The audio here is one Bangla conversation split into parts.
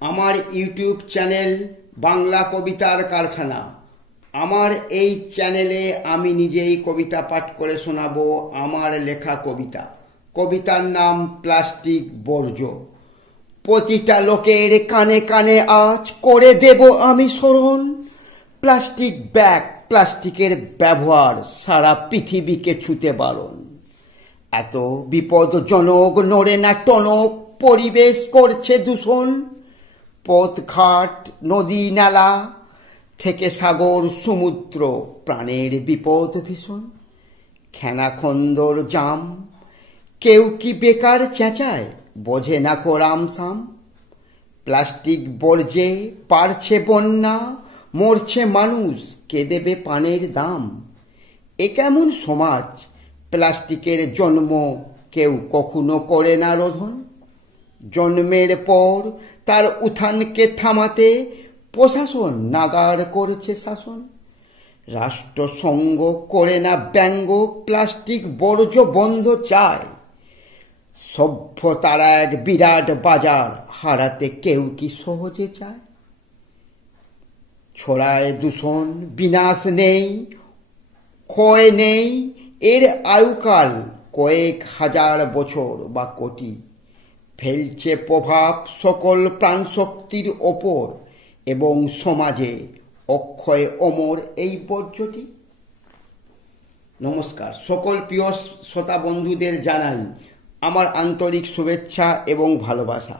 আমার ইউটিউব চ্যানেল বাংলা কবিতার কারখানা। আমার এই চ্যানেলে আমি নিজেই কবিতা পাঠ করে শোনাবো আমার লেখা কবিতা। কবিতার নাম প্লাস্টিক বর্জ্য। প্রতিটা লোকের কানে কানে আজ করে দেব আমি স্মরণ। প্লাস্টিক ব্যাগ, প্লাস্টিকের ব্যবহার সারা পৃথিবীকে ছুঁতে বারণ। এত বিপদজনক, নড়ে না টনক, পরিবেশ করছে দূষণ। পথঘাট, নদী নালা থেকে সাগর সমুদ্র, প্রাণের বিপদ ভীষণ। খেনাখন্দর জাম, কেউ কি বেকার চেঁচায়, বোঝে না কো রামসাম। প্লাস্টিক বর্জ্যে পারছে বন্যা, মরছে মানুষ, কে দেবে পানের দাম। এ কেমন সমাজ, প্লাস্টিকের জন্ম কেউ কখনো করে না রোধন। জন্মের পর তার উত্থানকে থামাতে প্রশাসন নাগার করেছে শাসন। রাষ্ট্রসংঘ করে না ব্যঙ্গ, প্লাস্টিক বর্জ্য বন্ধ চায়। সভ্যতার এক বিরাট বাজার, হারাতে কেউ কি সহজে চায়। ছড়ায় দূষণ, বিনাশ নেই, ক্ষয় নেই, এর আয়ুকাল কয়েক হাজার বছর বা কোটি। ফেলছে প্রভাব সকল প্রাণশক্তির ওপর, এবং সমাজে অক্ষয় অমর এই বর্জ্যটি। নমস্কার, সকল প্রিয় শ্রোতা বন্ধুদের জানাই আমার আন্তরিক শুভেচ্ছা এবং ভালোবাসা।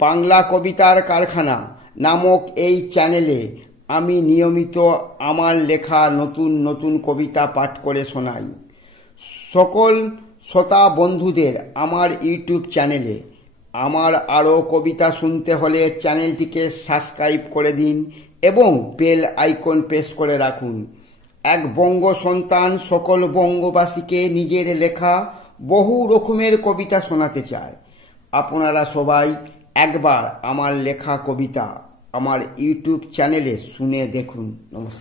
বাংলা কবিতার কারখানা নামক এই চ্যানেলে আমি নিয়মিত আমার লেখা নতুন নতুন কবিতা পাঠ করে শোনাই। সকল শ্রোতা বন্ধুদের আমার ইউটিউব চ্যানেলে আমার আরও কবিতা শুনতে হলে চ্যানেলটিকে সাবস্ক্রাইব করে দিন এবং বেল আইকন প্রেস করে রাখুন। এক বঙ্গ সন্তান সকল বঙ্গবাসীকে নিজের লেখা বহু রকমের কবিতা শোনাতে চায়। আপনারা সবাই একবার আমার লেখা কবিতা আমার ইউটিউব চ্যানেলে শুনে দেখুন। নমস্কার।